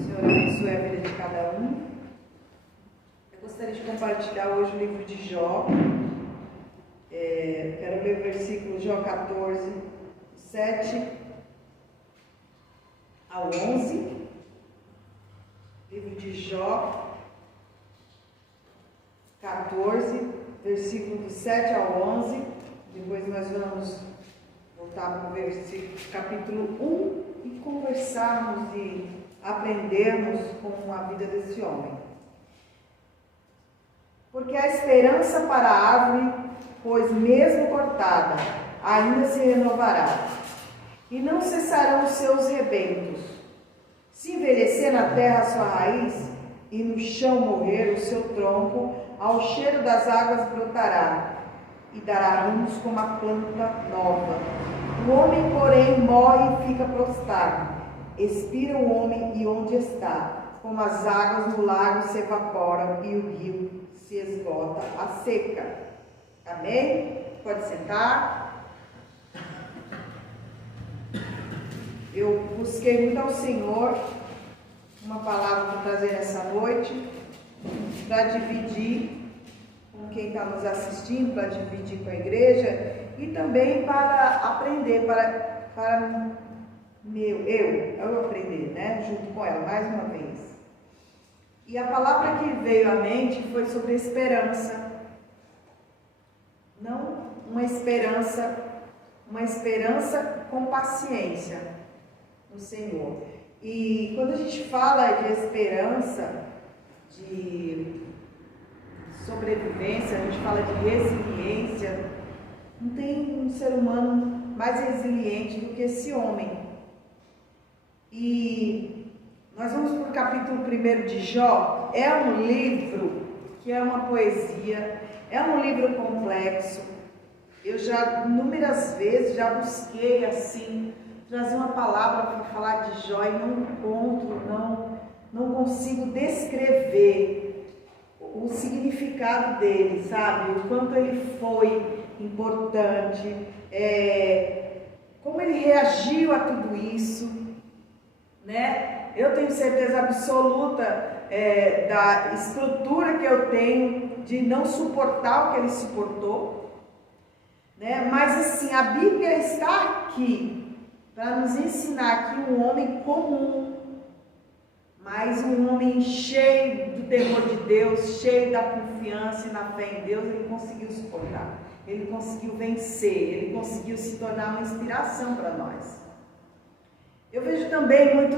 O Senhor abençoe a vida de cada um. Eu gostaria de compartilhar hoje o livro de Jó. Quero ler o versículo Jó 14, 7 ao 11. Livro de Jó 14, versículo do 7 ao 11. Depois nós vamos voltar para o versículo, capítulo 1 e conversarmos e aprendermos com a vida desse homem. Porque a esperança para a árvore, pois mesmo cortada, ainda se renovará, e não cessarão os seus rebentos. Se envelhecer na terra a sua raiz, e no chão morrer o seu tronco, ao cheiro das águas brotará, e dará ramos como a planta nova. O homem, porém, morre e fica prostrado. Expira o homem e onde está, como as águas no lago se evaporam e o rio se esgota a seca. Amém? Pode sentar. Eu busquei muito ao Senhor uma palavra para trazer nessa noite, para dividir com quem está nos assistindo, para dividir com a igreja e também para aprender, para eu aprender, né, junto com ela, mais uma vez. E a palavra que veio à mente foi sobre esperança. Não uma esperança com paciência no Senhor. E quando a gente fala de esperança, de sobrevivência, a gente fala de resiliência, não tem um ser humano mais resiliente do que esse homem. E nós vamos para o capítulo 1 de Jó. É um livro que é uma poesia, é um livro complexo. Eu já inúmeras vezes já busquei assim trazer uma palavra para falar de Jó e não encontro, não consigo descrever o significado dele, sabe? O quanto ele foi importante, como ele reagiu a tudo isso, né? Eu tenho certeza absoluta da estrutura que eu tenho de não suportar o que ele suportou, né? Mas assim, a Bíblia está aqui para nos ensinar que um homem comum, mas um homem cheio do temor de Deus, cheio da confiança e na fé em Deus, ele conseguiu suportar, ele conseguiu vencer, ele conseguiu se tornar uma inspiração para nós. Eu vejo também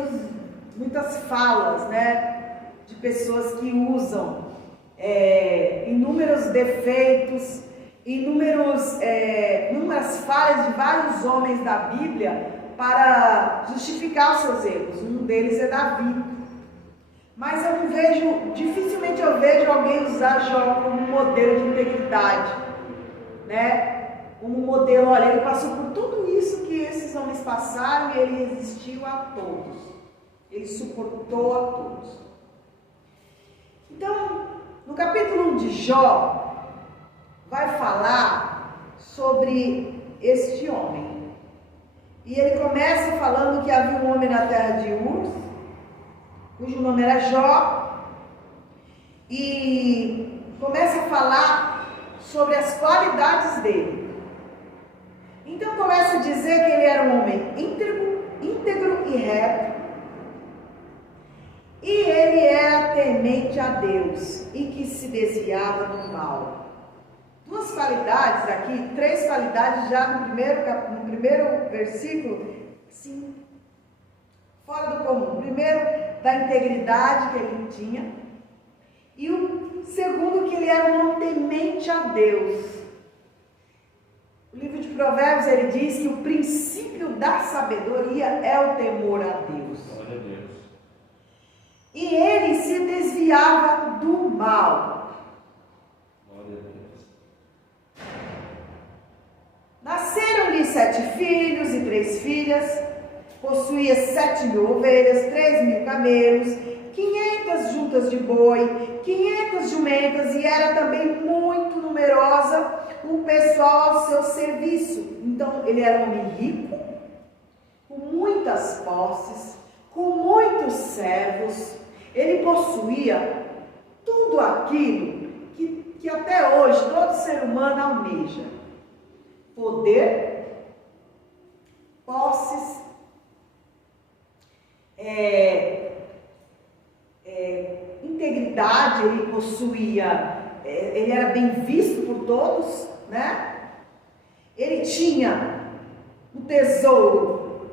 muitas falas, né, de pessoas que usam inúmeros defeitos, inúmeras falhas de vários homens da Bíblia para justificar os seus erros. Um deles é Davi. Mas dificilmente eu vejo alguém usar Jó como um modelo de integridade, né? Como um modelo, olha, ele passou por tudo isso que esses homens passaram e ele resistiu a todos. Ele suportou a todos. Então, no capítulo 1 de Jó, vai falar sobre este homem. E ele começa falando que havia um homem na terra de Uz, cujo nome era Jó, e começa a falar sobre as qualidades dele. Então começa a dizer que ele era um homem íntegro e reto, e ele era temente a Deus e que se desviava do mal. Duas qualidades aqui, três qualidades já no primeiro versículo, sim, fora do comum. Primeiro, da integridade que ele tinha, e o segundo, que ele era um homem temente a Deus. O livro de Provérbios, ele diz que o princípio da sabedoria é o temor a Deus. Glória a Deus. E ele se desviava do mal. Glória a Deus. Nasceram-lhe 7 filhos e 3 filhas, possuía 7.000 ovelhas, 3.000 camelos, 500 juntas de boi, 500 jumentas, e era também muito numerosa o pessoal ao seu serviço. Então ele era um homem rico, com muitas posses, com muitos servos, ele possuía tudo aquilo que até hoje todo ser humano almeja: poder, posses, integridade. Ele possuía, ele era bem visto por todos, né? Ele tinha um tesouro,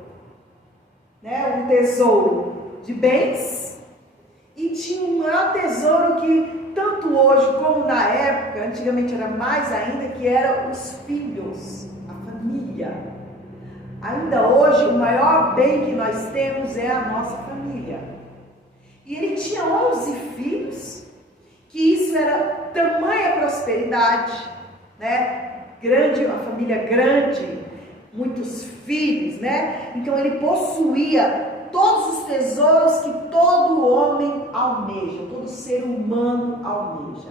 né? Um tesouro de bens, e tinha um maior tesouro que tanto hoje como na época, antigamente era mais ainda, que eram os filhos, a família. Ainda hoje o maior bem que nós temos é a nossa família. E ele tinha 11 filhos, que isso era tamanha prosperidade, né? Grande, uma família grande, muitos filhos, né? Então ele possuía todos os tesouros que todo homem almeja, todo ser humano almeja.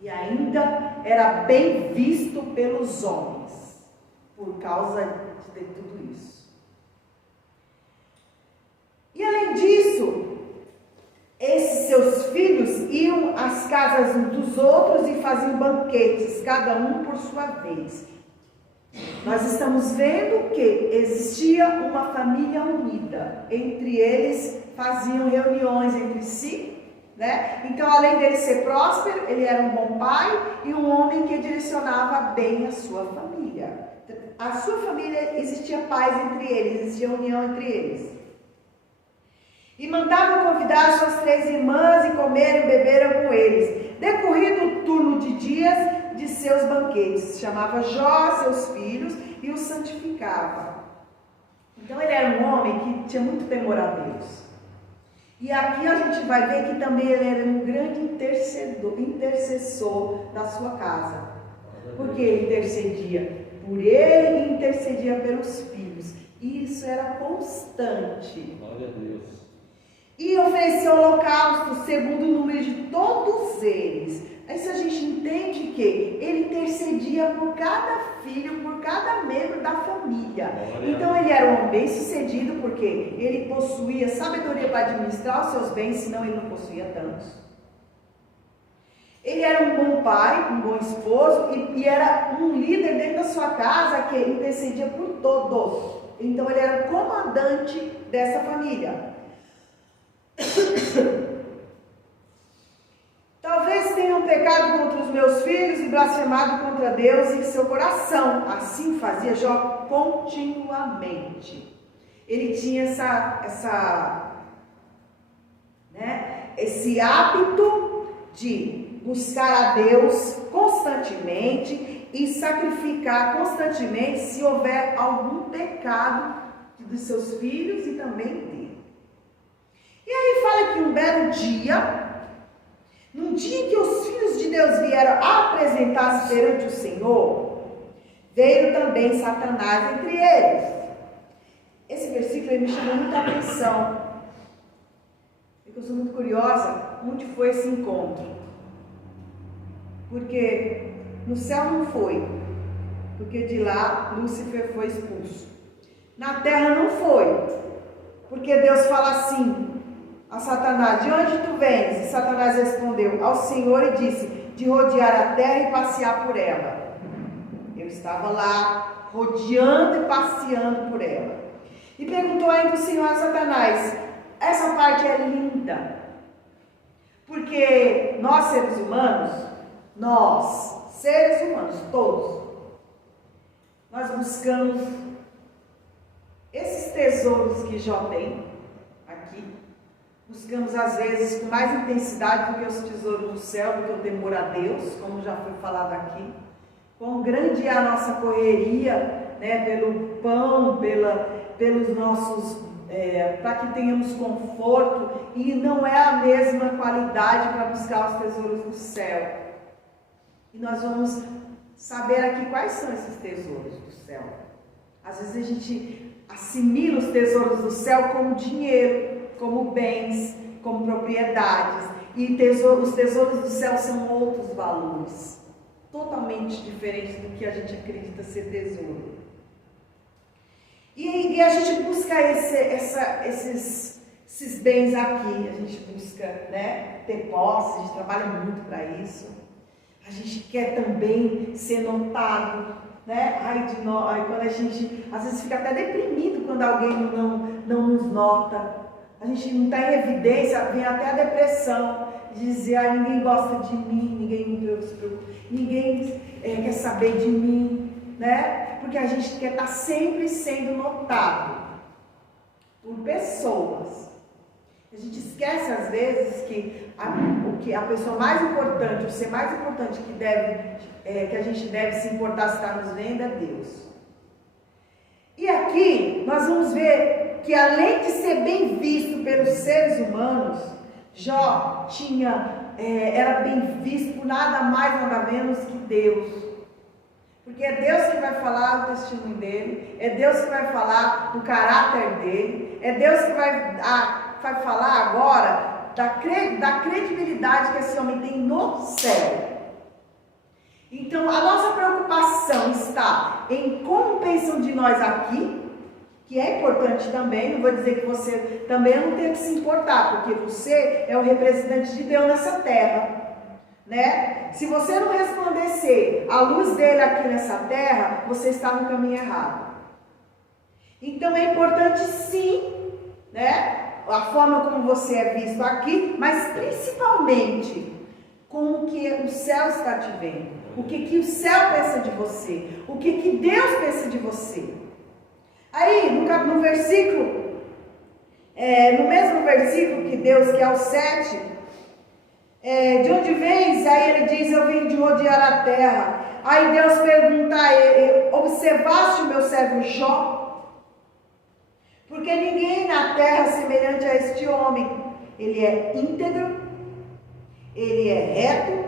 E ainda era bem visto pelos homens, por causa de ter tudo isso. E além disso, esses seus filhos iam às casas uns dos outros e faziam banquetes, cada um por sua vez. Nós estamos vendo que existia uma família unida. Entre eles faziam reuniões entre si, né? Então, além dele ser próspero, ele era um bom pai e um homem que direcionava bem a sua família. A sua família, existia paz entre eles, existia união entre eles. E mandavam convidar suas 3 irmãs e comeram e beberam com eles. Decorrido o turno de dias de seus banquetes, chamava Jó seus filhos e os santificava. Então ele era um homem que tinha muito temor a Deus. E aqui a gente vai ver que também ele era um grande intercessor da sua casa. Porque ele intercedia por ele e intercedia pelos filhos. E isso era constante. Glória a Deus. E ofereceu holocausto segundo o número de todos eles. Aí a gente entende que ele intercedia por cada filho, por cada membro da família. Então ele era um homem bem sucedido, porque ele possuía sabedoria para administrar os seus bens, senão ele não possuía tantos. Ele era um bom pai, um bom esposo, e era um líder dentro da sua casa que intercedia por todos. Então ele era o comandante dessa família. Talvez tenham pecado contra os meus filhos e blasfemado contra Deus em seu coração. Assim fazia Jó continuamente. Ele tinha esse hábito de buscar a Deus constantemente e sacrificar constantemente se houver algum pecado dos seus filhos e também dele. E aí fala que um belo dia, num dia que os filhos de Deus vieram apresentar-se perante o Senhor, veio também Satanás entre eles. Esse versículo me chamou muita atenção, porque eu sou muito curiosa onde foi esse encontro. Porque no céu não foi, porque de lá Lúcifer foi expulso. Na terra não foi, porque Deus fala assim a Satanás: de onde tu vens? E Satanás respondeu ao Senhor e disse: de rodear a terra e passear por ela. Eu estava lá rodeando e passeando por ela. E perguntou ainda o Senhor a Satanás: essa parte é linda, porque nós seres humanos, todos, nós buscamos esses tesouros que Jó tem aqui. Buscamos às vezes com mais intensidade do que os tesouros do céu, do que o temor a Deus, como já foi falado aqui. Quão grande é a nossa correria, né, pelo pão, pelos nossos, para que tenhamos conforto, e não é a mesma qualidade para buscar os tesouros do céu. E nós vamos saber aqui quais são esses tesouros do céu. Às vezes a gente assimila os tesouros do céu como dinheiro, como bens, como propriedades. E os tesouros do céu são outros valores, totalmente diferentes do que a gente acredita ser tesouro. E a gente busca esses esses bens aqui, a gente busca, né, ter posse, a gente trabalha muito para isso. A gente quer também ser notado, né? Ai de nós, quando a gente às vezes fica até deprimido quando alguém não nos nota. A gente não está em evidência, vem até a depressão, de dizer, ah, ninguém gosta de mim, ninguém me se preocupa, ninguém quer saber de mim, né? Porque a gente quer estar sempre sendo notado por pessoas. A gente esquece às vezes que a pessoa mais importante, o ser mais importante que a gente deve se importar se está nos vendo é Deus. E aqui nós vamos ver que além de ser bem visto pelos seres humanos, Jó era bem visto por nada mais nada menos que Deus. Porque é Deus que vai falar o testemunho dele, é Deus que vai falar do caráter dele, é Deus que vai falar agora da credibilidade que esse homem tem no céu. Então, a nossa preocupação está em como pensam de nós aqui, que é importante também, não vou dizer que você também não tem que se importar, porque você é o representante de Deus nessa terra, né? Se você não resplandecer a luz dele aqui nessa terra, você está no caminho errado. Então, é importante sim, né? A forma como você é visto aqui, mas principalmente como que o céu está te vendo. O que o céu pensa de você? O que Deus pensa de você? Aí, no versículo, no mesmo versículo que Deus, que é o 7, de onde vens? Aí ele diz, eu vim de rodear a terra. Aí Deus pergunta a ele, observaste o meu servo Jó? Porque ninguém na terra é semelhante a este homem. Ele é íntegro, ele é reto,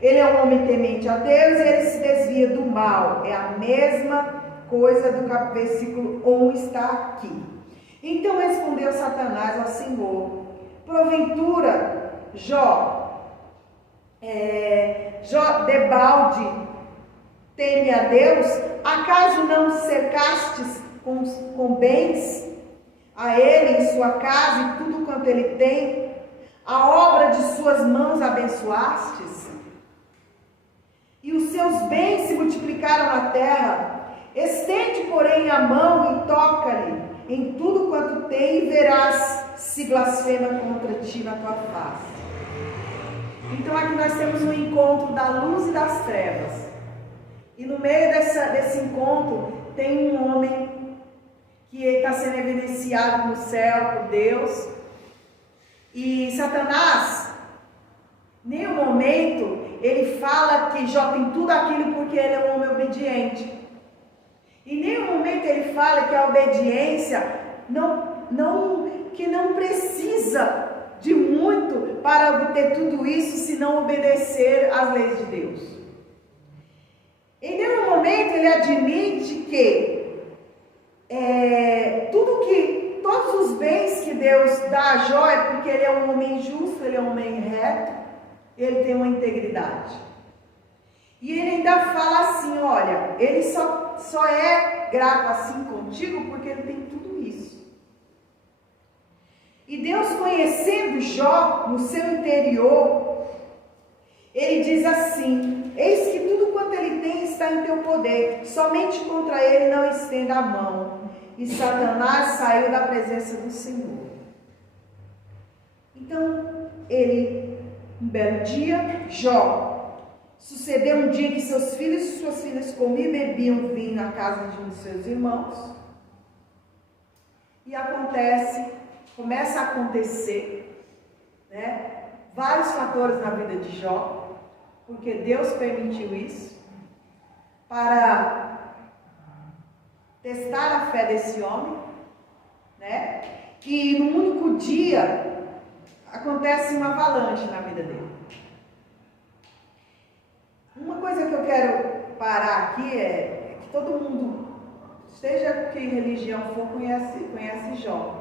ele é um homem temente a Deus e ele se desvia do mal. É a mesma coisa do versículo 1 está aqui. Então respondeu Satanás ao Senhor, porventura, Jó, debalde teme a Deus? Acaso não cercastes com bens a ele em sua casa e tudo quanto ele tem? A obra de suas mãos abençoastes? E os seus bens se multiplicaram na terra. Estende, porém, a mão e toca-lhe em tudo quanto tem, e verás se blasfema contra ti na tua face. Então aqui nós temos um encontro da luz e das trevas. E no meio desse encontro tem um homem que está sendo evidenciado no céu por Deus. E Satanás, em nenhum momento, ele fala que Jó tem tudo aquilo porque ele é um homem obediente. Em nenhum momento ele fala que a obediência que não precisa de muito para obter tudo isso se não obedecer às leis de Deus. Em nenhum momento ele admite que todos os bens que Deus dá a Jó é porque ele é um homem justo, ele é um homem reto, ele tem uma integridade. E ele ainda fala assim, olha, ele só é grato assim contigo porque ele tem tudo isso. E Deus, conhecendo Jó no seu interior, ele diz assim, eis que tudo quanto ele tem está em teu poder, somente contra ele não estenda a mão. E Satanás saiu da presença do Senhor. Então, um belo dia, Jó, sucedeu um dia que seus filhos e suas filhas comiam e bebiam vinho na casa de um de seus irmãos. E começa a acontecer, né, vários fatores na vida de Jó, porque Deus permitiu isso, para testar a fé desse homem, né, que no único dia acontece uma avalanche na vida dele. Uma coisa que eu quero parar aqui é que todo mundo, seja que religião for, conhece Jó.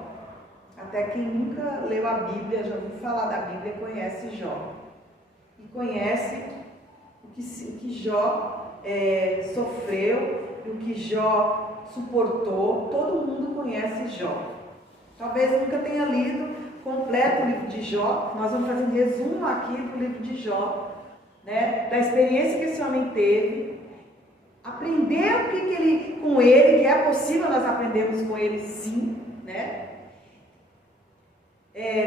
Até quem nunca leu a Bíblia, já ouviu falar da Bíblia, conhece Jó. E conhece o que Jó sofreu, o que Jó suportou. Todo mundo conhece Jó. Talvez nunca tenha lido completo o livro de Jó. Nós vamos fazer um resumo aqui do livro de Jó, né? Da experiência que esse homem teve. Aprender o que ele, com ele, que é possível nós aprendermos com ele sim, né?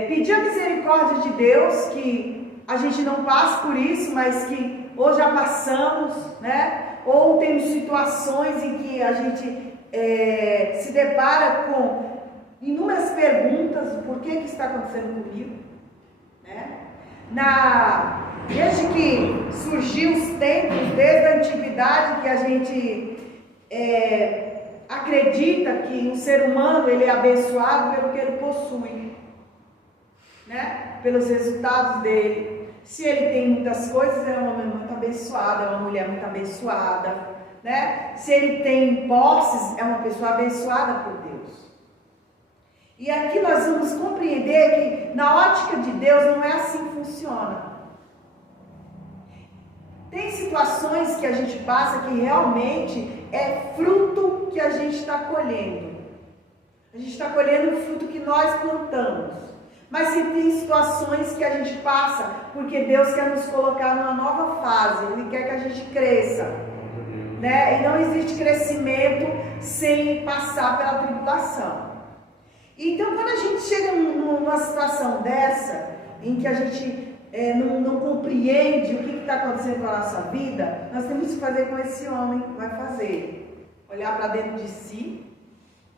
Pedir a misericórdia de Deus, que a gente não passe por isso, mas que ou já passamos, né? Ou temos situações em que a gente se depara com inúmeras perguntas: por que está acontecendo comigo? Né? Desde que surgiu os tempos, desde a antiguidade, que a gente acredita que um ser humano ele é abençoado pelo que ele possui, né? Pelos resultados dele. Se ele tem muitas coisas, é um homem muito abençoado, é uma mulher muito abençoada, né? Se ele tem posses, é uma pessoa abençoada por Deus. E aqui nós vamos compreender que na ótica de Deus não é assim que funciona. Tem situações que a gente passa que realmente é fruto que a gente está colhendo. A gente está colhendo o fruto que nós plantamos. Mas se tem situações que a gente passa porque Deus quer nos colocar numa nova fase, Ele quer que a gente cresça, né? E não existe crescimento sem passar pela tribulação. Então, quando a gente chega numa situação dessa, em que a gente não compreende o que está acontecendo com a nossa vida, nós temos que fazer como esse homem vai fazer: olhar para dentro de si,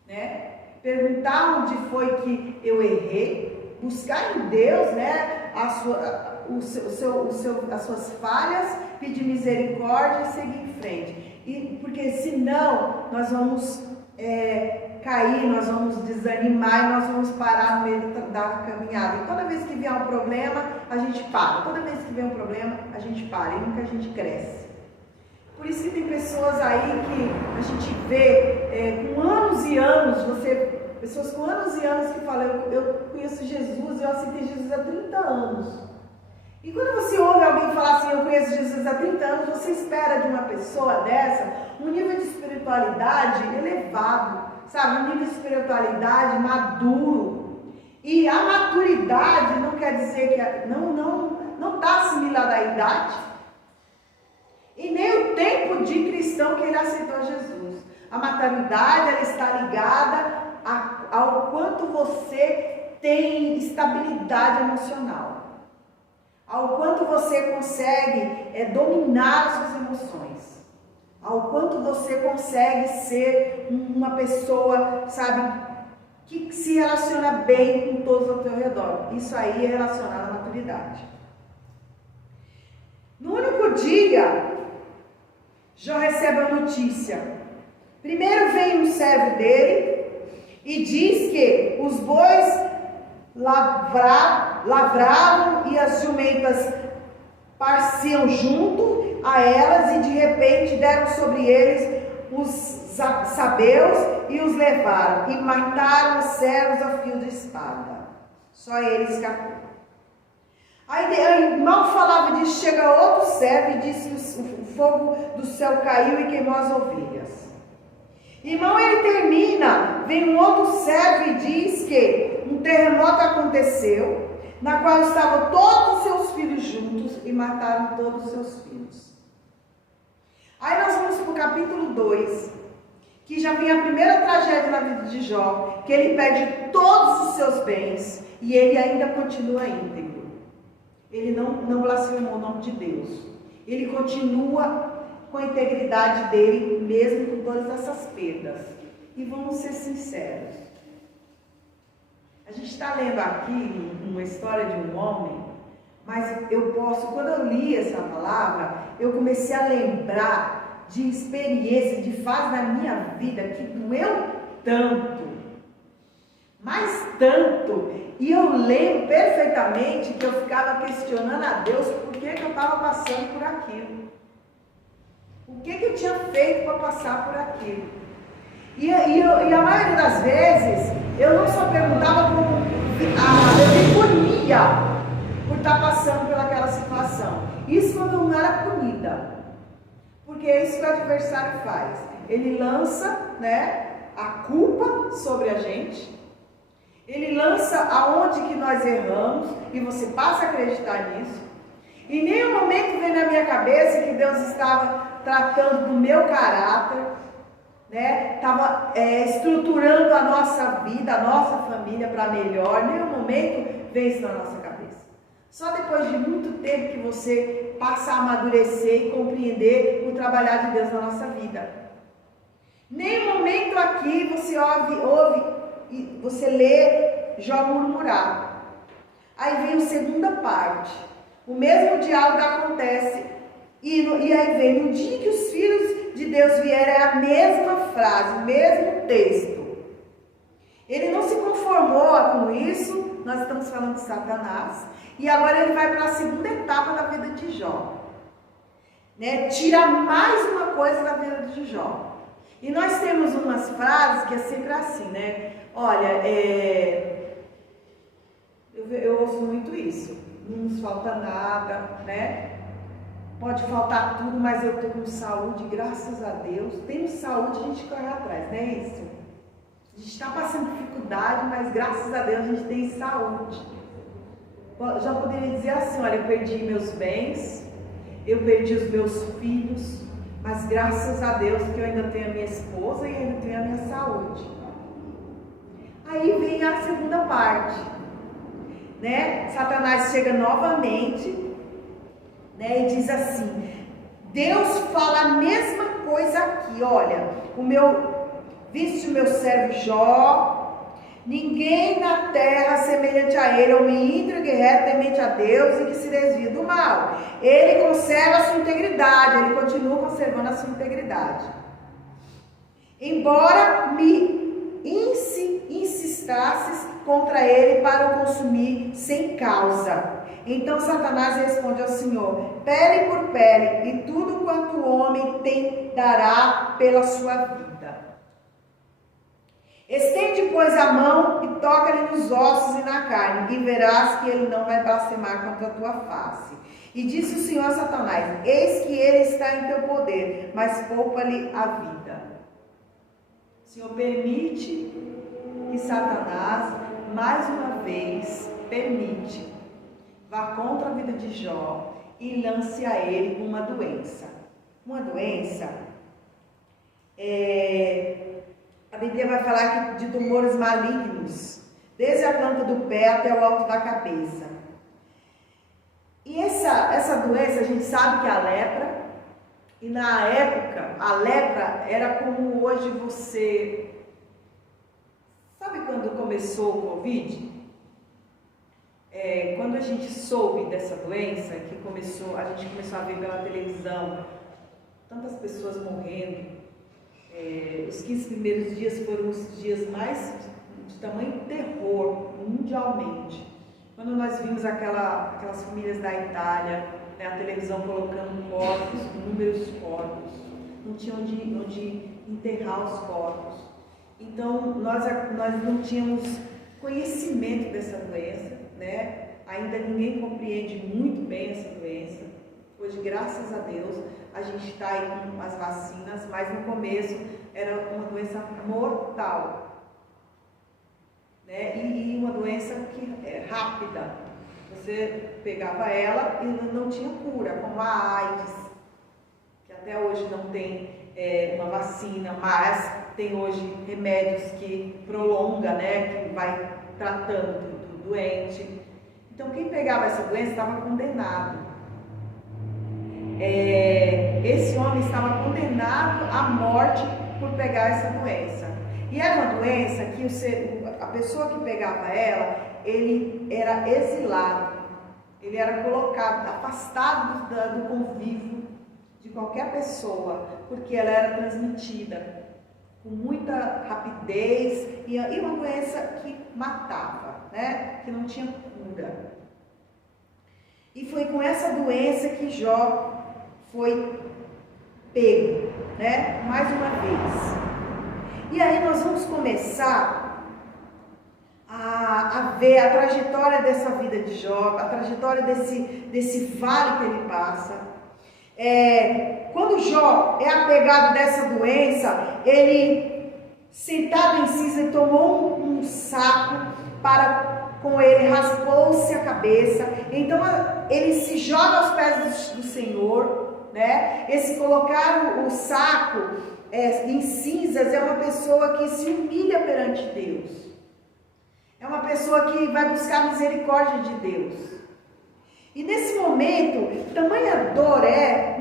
né? Perguntar onde foi que eu errei, buscar em Deus, né, as suas falhas, pedir misericórdia e seguir em frente. Porque senão nós vamos cair, nós vamos desanimar e nós vamos parar no meio da caminhada. E toda vez que vier um problema, a gente para. Toda vez que vier um problema, a gente para e nunca a gente cresce. Por isso que tem pessoas aí que a gente vê com anos e anos, pessoas com anos e anos que falam: eu conheço Jesus, eu aceitei Jesus há 30 anos. E quando você ouve alguém falar assim: eu conheço Jesus há 30 anos, você espera de uma pessoa dessa um nível de espiritualidade elevado, sabe? Um nível de espiritualidade maduro. E a maturidade não quer dizer que não está assimilada à idade e nem o tempo de cristão que ele aceitou Jesus. A maturidade ela está ligada ao quanto você tem estabilidade emocional, ao quanto você consegue dominar as suas emoções, ao quanto você consegue ser uma pessoa, sabe, que se relaciona bem com todos ao teu redor. Isso aí é relacionado à maturidade. No único dia, Jó recebe a notícia. Primeiro vem um servo dele e diz que os bois lavravam e as jumentas parciam junto a elas, e de repente deram sobre eles os sabeus e os levaram, e mataram os servos a fio de espada. Só ele escapou. Aí mal falava disso, chega outro servo e disse que o fogo do céu caiu e queimou as ovelhas. Irmão, ele termina, vem um outro servo e diz que um terremoto aconteceu, na qual estavam todos os seus filhos juntos e mataram todos os seus filhos. Aí nós vamos para o capítulo 2, que já vem a primeira tragédia na vida de Jó, que ele perde todos os seus bens e ele ainda continua íntegro. Ele não blasfemou o nome de Deus. Ele continua com a integridade dele, mesmo com todas essas perdas. E vamos ser sinceros. A gente está lendo aqui uma história de um homem, mas quando eu li essa palavra, eu comecei a lembrar de experiência, de fase da minha vida que doeu tanto, mas tanto, e eu lembro perfeitamente que eu ficava questionando a Deus por que eu estava passando por aquilo. O que eu tinha feito para passar por aquilo? E a maioria das vezes, eu não só perguntava como eu me punia por estar passando pelaquela situação. Isso quando eu não era punida. Porque é isso que o adversário faz. Ele lança, né, a culpa sobre a gente. Ele lança aonde que nós nós erramos, e você passa a acreditar nisso. Em nenhum momento veio na minha cabeça que Deus estava tratando do meu caráter, né? Estava estruturando a nossa vida, a nossa família para melhor. Em nenhum momento veio isso na nossa cabeça. Só depois de muito tempo que você passa a amadurecer e compreender o trabalhar de Deus na nossa vida. Nenhum momento aqui você ouve e você lê Jó murmurar. Aí vem a segunda parte. O mesmo diálogo acontece. E aí vem, no dia que os filhos de Deus vierem, é a mesma frase, o mesmo texto. Ele não se conformou com isso, nós estamos falando de Satanás, e agora ele vai para a segunda etapa da vida de Jó. Né? Tira mais uma coisa da vida de Jó. E nós temos umas frases que é sempre assim, né? Olha, eu ouço muito isso. Não nos falta nada, né? Pode faltar tudo, mas eu estou com saúde, graças a Deus. Temos saúde, a gente corre atrás, não é isso? A gente está passando dificuldade, mas graças a Deus a gente tem saúde. Já poderia dizer assim, olha, eu perdi meus bens, eu perdi os meus filhos, mas graças a Deus que eu ainda tenho a minha esposa e ainda tenho a minha saúde. Aí vem a segunda parte, né? Satanás chega novamente, né, e diz assim, Deus fala a mesma coisa aqui, olha, viste o meu servo Jó, ninguém na terra semelhante a ele, homem íntegro, guerreiro, temente a Deus e que se desvia do mal. Ele conserva a sua integridade, ele continua conservando a sua integridade. Embora me insistasses contra ele para o consumir sem causa. Então Satanás responde ao Senhor, pele por pele, e tudo quanto o homem tem dará pela sua vida. Estende, pois, a mão e toca-lhe nos ossos e na carne, e verás que ele não vai blasfemar contra a tua face. E disse o Senhor a Satanás, eis que ele está em teu poder, mas poupa-lhe a vida. O Senhor permite que Satanás, mais uma vez, vá contra a vida de Jó e lance a ele uma doença. Uma doença, a Bíblia vai falar de tumores malignos, desde a planta do pé até o alto da cabeça. E essa doença, a gente sabe que é a lepra, e na época, a lepra era como hoje você... Sabe quando começou o Covid? Quando a gente soube dessa doença, a gente começou a ver pela televisão, tantas pessoas morrendo, os 15 primeiros dias foram os dias mais de tamanho terror mundialmente. Quando nós vimos aquelas famílias da Itália, né, a televisão colocando corpos, inúmeros corpos, não tinha onde enterrar os corpos. Então nós não tínhamos conhecimento dessa doença, né? Ainda ninguém compreende muito bem essa doença. Hoje, graças a Deus, a gente está aí com as vacinas, mas no começo era uma doença mortal, né? E uma doença que é rápida. Você pegava ela e não tinha cura, como a AIDS, que até hoje não tem uma vacina, mas tem hoje remédios que prolonga, né? Que vai tratando do doente. Então, quem pegava essa doença estava condenado. Esse homem estava condenado à morte por pegar essa doença. E era uma doença que a pessoa que pegava ela, ele era exilado. Ele era colocado, afastado do convívio de qualquer pessoa, porque ela era transmitida com muita rapidez e uma doença que matava, né? Que não tinha cura. E foi com essa doença que Jó foi pego, né? Mais uma vez. E aí nós vamos começar a ver a trajetória dessa vida de Jó, a trajetória desse vale que ele passa. Quando Jó é apegado dessa doença, ele, sentado em cinza, tomou um saco para com ele, raspou-se a cabeça. Então ele se joga aos pés do Senhor, né? Esse colocar o saco em cinzas é uma pessoa que se humilha perante Deus. É uma pessoa que vai buscar a misericórdia de Deus. E nesse momento, tamanha dor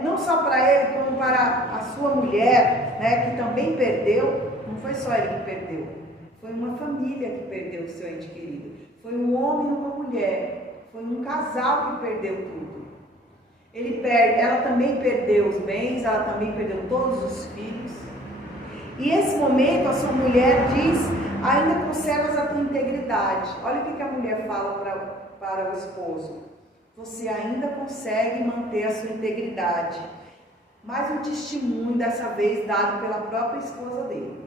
não só para ele, como para a sua mulher, né, que também perdeu. Não foi só ele que perdeu, foi uma família que perdeu o seu ente querido. Foi um homem e uma mulher, foi um casal que perdeu tudo. Ela também perdeu os bens, ela também perdeu todos os filhos. E esse momento a sua mulher diz: ainda conservas a tua integridade. Olha o que a mulher fala para o esposo: você ainda consegue manter a sua integridade. Mais um testemunho, dessa vez dado pela própria esposa dele.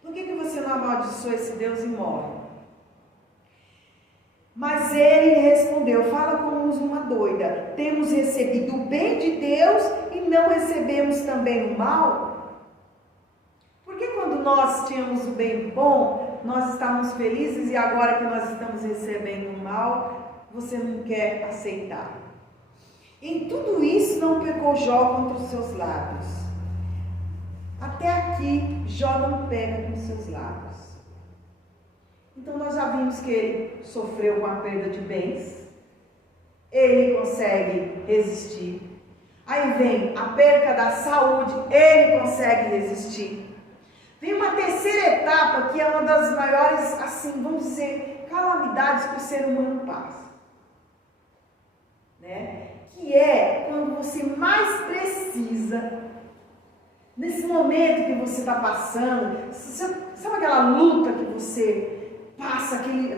Por que você não amaldiçoa esse Deus e morre? Mas ele lhe respondeu: fala como uma doida. Temos recebido o bem de Deus e não recebemos também o mal? Porque quando nós tínhamos o bem bom, nós estávamos felizes, e agora que nós estamos recebendo o mal, você não quer aceitar? Em tudo isso não pecou Jó contra os seus lábios. Até aqui, Jó não peca com os seus lábios. Então nós já vimos que ele sofreu com a perda de bens. Ele consegue resistir. Aí vem a perda da saúde. Ele consegue resistir. Vem uma terceira etapa, que é uma das maiores, assim, vamos dizer, calamidades que o ser humano passa, né? Que é quando você mais precisa, nesse momento que você está passando, sabe aquela luta que você passa, aquele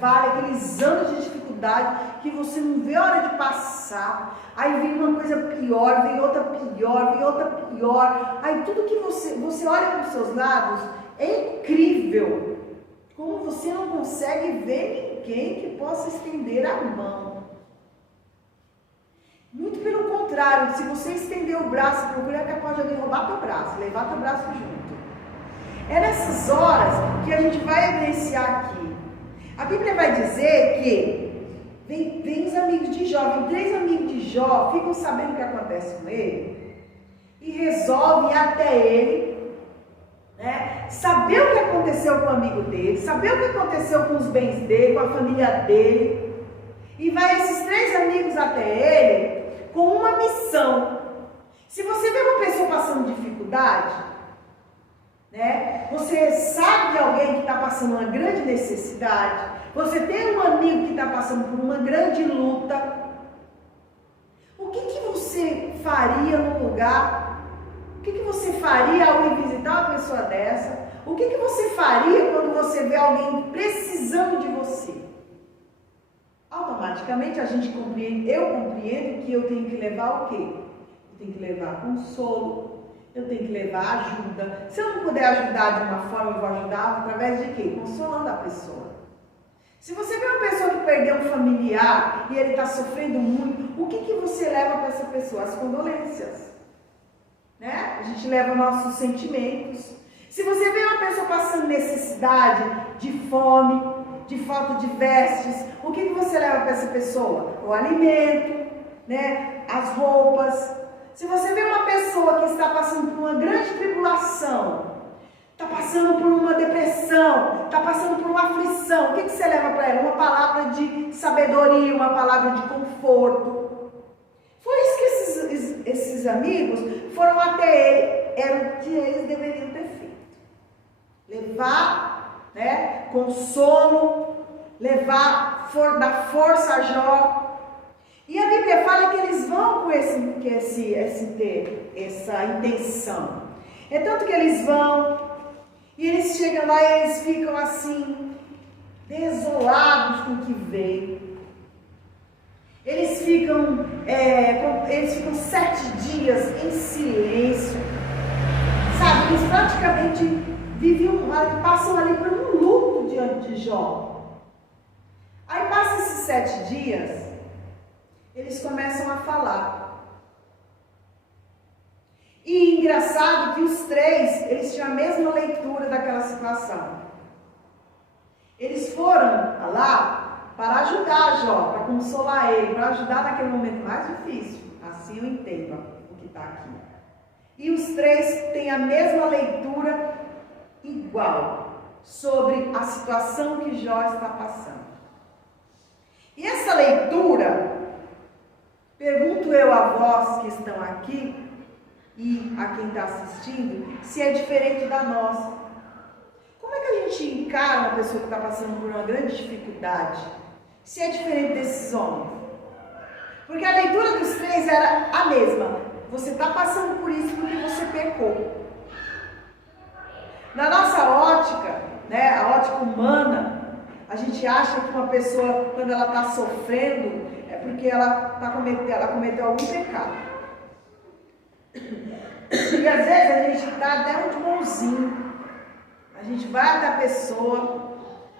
vale, aqueles anos de dificuldade, que você não vê a hora de passar, aí vem uma coisa pior, vem outra pior, vem outra pior, aí tudo que você olha para os seus lados, é incrível, como você não consegue ver ninguém que possa estender a mão. Muito pelo contrário, se você estender o braço e procurar, é capaz de alguém roubar teu braço, levar teu braço junto. É nessas horas que a gente vai evidenciar aqui. A Bíblia vai dizer que vem os amigos de Jó, vem 3 amigos de Jó, ficam sabendo o que acontece com ele e resolvem ir até ele, né, saber o que aconteceu com o amigo dele, saber o que aconteceu com os bens dele, com a família dele. E vai esses 3 amigos até ele com uma missão. Se você vê uma pessoa passando dificuldade, né, você sabe de alguém que está passando uma grande necessidade, você tem um amigo que está passando por uma grande luta, o que você faria no lugar? O que você faria ao ir visitar uma pessoa dessa? O que você faria quando você vê alguém precisando de você? Automaticamente eu compreendo que eu tenho que levar o quê? Eu tenho que levar consolo, eu tenho que levar ajuda. Se eu não puder ajudar de uma forma, eu vou ajudar através de quê? Consolando a pessoa. Se você vê uma pessoa que perdeu um familiar e ele está sofrendo muito, o que você leva para essa pessoa? As condolências, né? A gente leva nossos sentimentos. Se você vê uma pessoa passando necessidade, de fome, de falta de vestes, o que você leva para essa pessoa? O alimento, né? As roupas. Se você vê uma pessoa que está passando por uma grande tribulação, está passando por uma depressão, está passando por uma aflição, o que você leva para ela? Uma palavra de sabedoria, uma palavra de conforto. Foi isso que esses amigos foram até ele. Era o que eles deveriam ter feito. Levar, né, consolo, dar força a Jó. E a Bíblia fala que eles vão com essa intenção. É tanto que eles vão, e eles chegam lá e eles ficam assim, desolados com o que veio. Eles ficam 7 dias em silêncio. Sabe, eles praticamente passam ali por um luto diante de Jó. Aí passa esses 7 dias, eles começam a falar. E engraçado que os 3, eles tinham a mesma leitura daquela situação. Eles foram lá para ajudar Jó, para consolar ele, para ajudar naquele momento mais difícil. Assim eu entendo o que está aqui. E os três têm a mesma leitura igual sobre a situação que Jó está passando. E essa leitura, pergunto eu a vós que estão aqui e a quem está assistindo, se é diferente da nossa. Como é que a gente encara uma pessoa que está passando por uma grande dificuldade, se é diferente desses homens? Porque a leitura dos três era a mesma. Você está passando por isso porque você pecou. Na nossa ótica, né, a ótica humana, a gente acha que uma pessoa, quando ela está sofrendo, é porque ela cometeu algum pecado. E às vezes a gente dá até um bonzinho. A gente vai até a pessoa,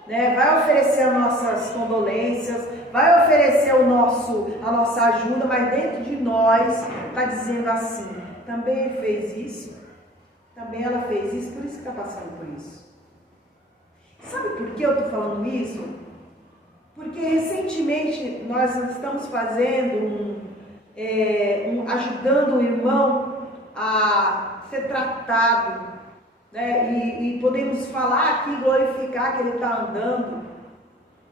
né, vai oferecer as nossas condolências, vai oferecer a nossa ajuda, mas dentro de nós está dizendo assim: também ele fez isso, também ela fez isso, por isso que está passando por isso. Sabe por que eu estou falando isso? Porque recentemente nós estamos fazendo ajudando o irmão a ser tratado, né? E podemos falar aqui, glorificar que ele está andando,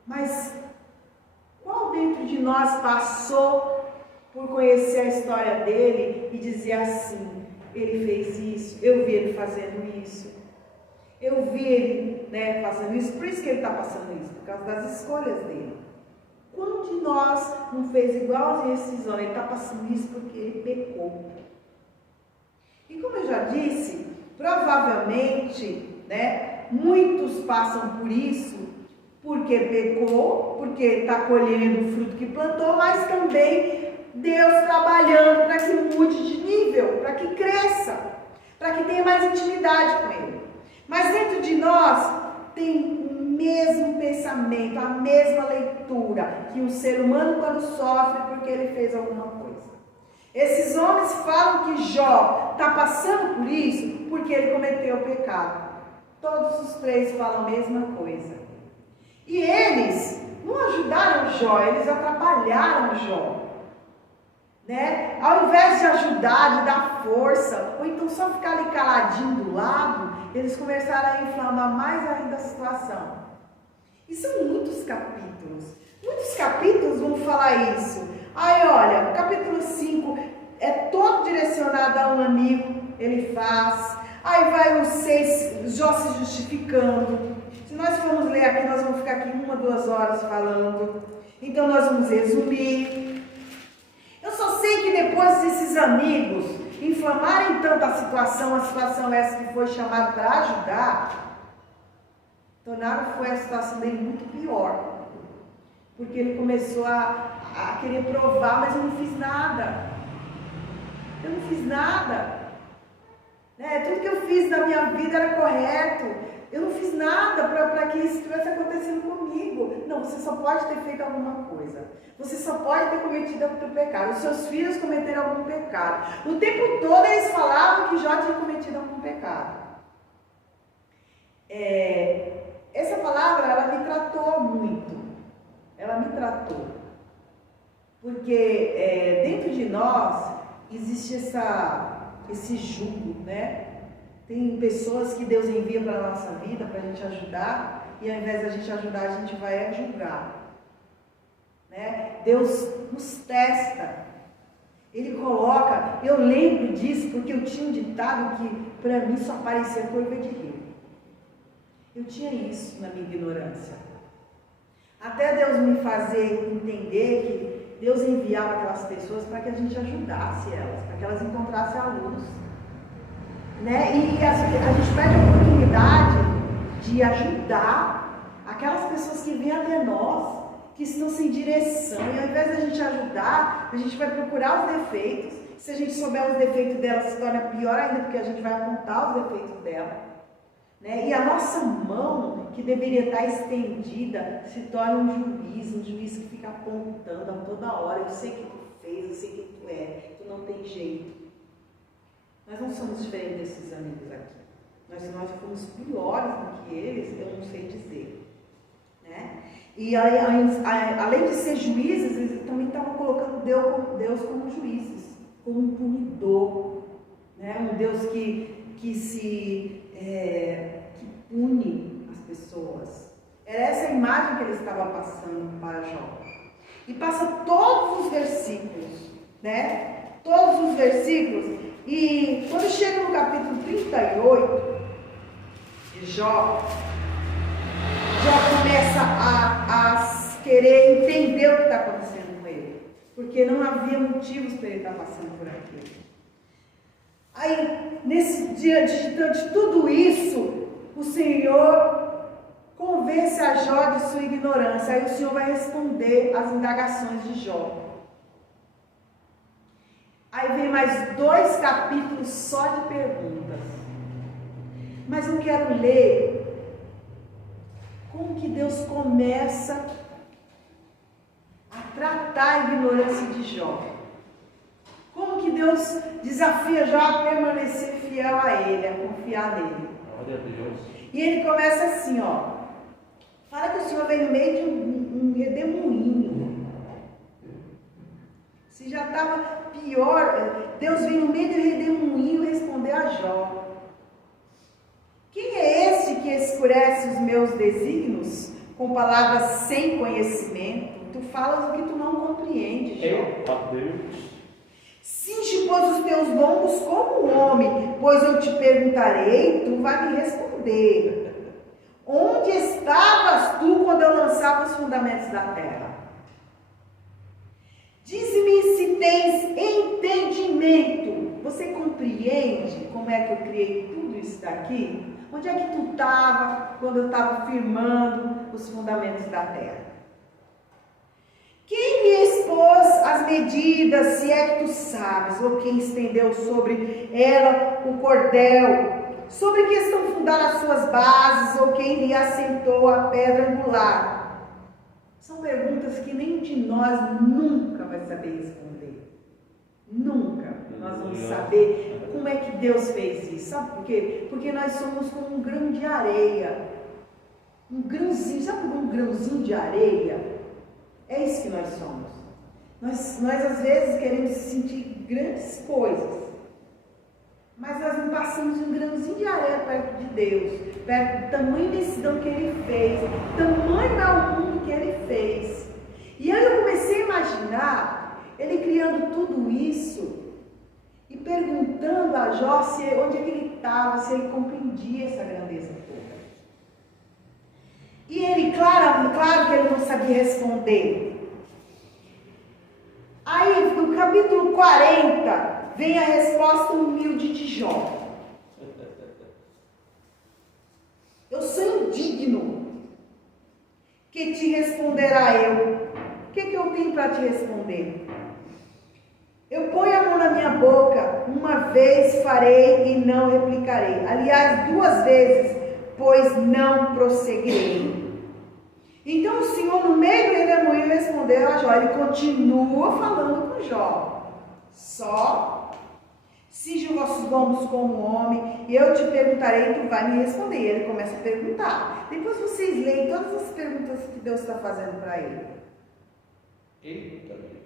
mas qual dentro de nós passou por conhecer a história dele e dizer assim: ele fez isso, eu vi ele fazendo isso, eu vi ele, né, fazendo isso, por isso que ele está passando isso, por causa das escolhas dele. Quanto de nós não fez igualzinho esses homens? Ele está passando isso porque ele pecou. E como eu já disse, provavelmente, né, muitos passam por isso porque pecou, porque está colhendo o fruto que plantou, mas também Deus trabalhando para que mude de nível, para que cresça, para que tenha mais intimidade com Ele. Mas dentro de nós tem o mesmo pensamento, a mesma leitura que o ser humano quando sofre porque ele fez alguma coisa. Esses homens falam que Jó está passando por isso porque ele cometeu o pecado. Todos os três falam a mesma coisa. E eles não ajudaram Jó, eles atrapalharam Jó. Né? Ao invés de ajudar, de dar força, ou então só ficar ali caladinho do lado, eles começaram a inflamar mais ainda a situação. E são muitos capítulos. Muitos capítulos vão falar isso. Aí olha, o capítulo 5 é todo direcionado a um amigo, ele faz. Aí vai o 6, Jó se justificando. Se nós formos ler aqui, nós vamos ficar aqui 1 ou 2 horas falando. Então nós vamos resumir. Eu só sei que depois desses amigos inflamarem tanto a situação essa que foi chamada para ajudar, tornaram a situação dele muito pior. Porque ele começou a querer provar, mas eu não fiz nada. Eu não fiz nada. Né? Tudo que eu fiz na minha vida era correto. Eu não fiz nada para que isso estivesse acontecendo comigo. Não, você só pode ter feito alguma coisa. Você só pode ter cometido algum pecado. Os seus filhos cometeram algum pecado. O tempo todo eles falavam que Jó tinha cometido algum pecado. Essa palavra, ela me tratou muito. Ela me tratou. Porque dentro de nós existe esse jugo, né? Tem pessoas que Deus envia para a nossa vida, para a gente ajudar, e ao invés da gente ajudar, a gente vai julgar. Né? Deus nos testa. Ele coloca, eu lembro disso porque eu tinha um ditado que para mim só parecia curva de rio. Eu tinha isso na minha ignorância. Até Deus me fazer entender que Deus enviava aquelas pessoas para que a gente ajudasse elas, para que elas encontrassem a luz. Né? E a gente pede a oportunidade de ajudar aquelas pessoas que vêm até nós, que estão sem direção, e ao invés da gente ajudar, a gente vai procurar os defeitos. Se a gente souber os defeitos dela, se torna pior ainda, porque a gente vai apontar os defeitos dela. Né? E a nossa mão, que deveria estar estendida, se torna um juiz que fica apontando a toda hora: eu sei o que tu fez, eu sei quem tu é, tu não tem jeito. Nós não somos diferentes desses amigos aqui. Nós fomos piores do que eles, eu não sei dizer. né? E além de ser juízes, eles também estavam colocando Deus como juízes, como um punidor, né? Um Deus que pune as pessoas. Era essa a imagem que ele estava passando para Jó. E passa todos os versículos, né? Todos os versículos. E quando chega no capítulo 38 de Jó começa a querer entender o que está acontecendo com ele. Porque não havia motivos para ele estar passando por aquilo. Aí, diante de tudo isso, o Senhor convence a Jó de sua ignorância. Aí o Senhor vai responder às indagações de Jó. Aí vem mais 2 capítulos só de perguntas. Mas eu quero ler como que Deus começa a tratar a ignorância de Jó. Como que Deus desafia Jó a permanecer fiel a Ele, a confiar nele. Glória a Deus. E ele começa assim, ó. Fala que o Senhor vem no meio de um redemoinho. Se já estava pior, Deus vem no meio do redemoinho responder a Jó. Quem é este que escurece os meus desígnios com palavras sem conhecimento? Tu falas o que tu não compreendes, Jó. Cinge, pois, os teus lombos como um homem, pois eu te perguntarei, tu vai me responder. Onde estavas tu quando eu lançava os fundamentos da terra? Dize-me se tens entendimento. Você compreende como é que eu criei tudo isso daqui? Onde é que tu estava quando eu estava firmando os fundamentos da terra? Quem me expôs as medidas, se é que tu sabes, ou quem estendeu sobre ela o cordel? Sobre que estão fundadas as suas bases, ou quem lhe assentou a pedra angular? São perguntas que nenhum de nós nunca vai saber responder. Nunca nós vamos saber como é que Deus fez isso. Sabe por quê? Porque nós somos como um grão de areia. Um grãozinho, sabe um grãozinho de areia? É isso que nós somos. Nós às vezes queremos sentir grandes coisas. Mas nós não passamos um grãozinho de areia perto de Deus, perto do tamanho da imensidão que Ele fez, tamanho do mundo que Ele fez. E aí eu comecei a imaginar Ele criando tudo isso e perguntando a Jó onde é que ele estava, se ele compreendia essa grandeza toda. E ele, claro que ele não sabia responder. Aí no capítulo 40... vem a resposta humilde de Jó. Eu sou indigno. Que te responderá eu? O que eu tenho para te responder? Eu ponho a mão na minha boca, uma vez farei e não replicarei. Aliás, 2 vezes, pois não prosseguirei. Então o Senhor, no meio do redemoinho, respondeu a Jó. Ele continua falando com Jó. Só cinge os vossos lombos como um homem, e eu te perguntarei, e tu vai me responder. E ele começa a perguntar. Depois vocês leem todas as perguntas que Deus está fazendo para ele. Eita Deus.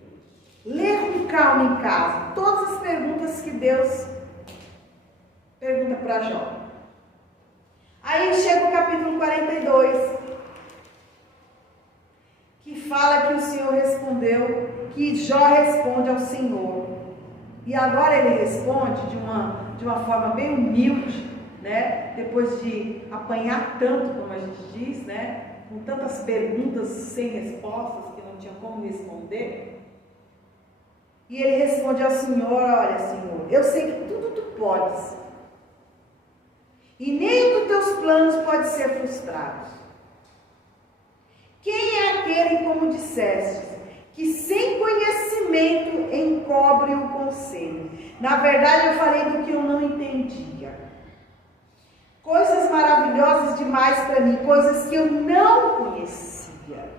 Lê com calma em casa todas as perguntas que Deus pergunta para Jó. Aí chega o capítulo 42, que fala que o Senhor respondeu, que Jó responde ao Senhor. E agora ele responde de uma forma bem humilde, né? Depois de apanhar tanto, como a gente diz, né? Com tantas perguntas sem respostas, que não tinha como responder. E ele responde ao Senhor: olha, Senhor, eu sei que tudo tu podes, e nem dos teus planos pode ser frustrado. Quem é aquele, como disseste, que sem conhecimento encobre o conselho? Na verdade, eu falei do que eu não entendia. Coisas maravilhosas demais para mim, coisas que eu não conhecia.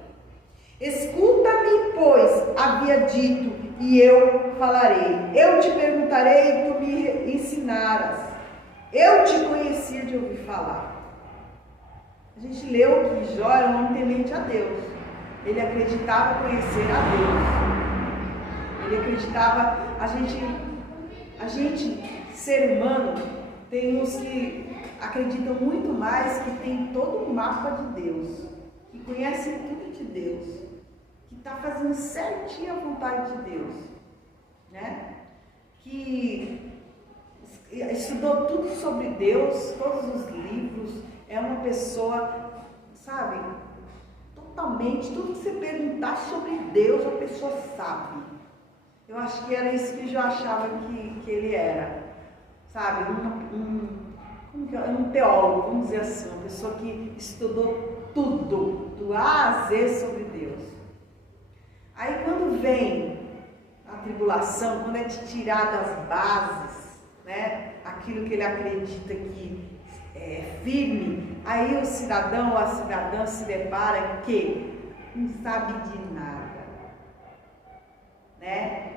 Escuta-me, pois, havia dito, e eu falarei. Eu te perguntarei e tu me ensinarás. Eu te conhecia de ouvir falar. gente leu que Jó era um homem temente a Deus. Ele acreditava conhecer a Deus. Ele acreditava, a gente, ser humano, tem uns que acreditam muito mais que tem todo o mapa de Deus, que conhece tudo de Deus, que está fazendo certinho a vontade de Deus, né? Que estudou tudo sobre Deus, todos os livros, é uma pessoa, sabe, totalmente, tudo que você perguntar sobre Deus, a pessoa sabe. Eu acho que era isso que Jó achava que ele era, sabe, um teólogo, vamos dizer assim, uma pessoa que estudou tudo, do A a Z sobre Deus. Aí quando vem a tribulação, quando é de tirar das bases, né, aquilo que ele acredita que é firme, aí o cidadão ou a cidadã se depara que não sabe de nada, né?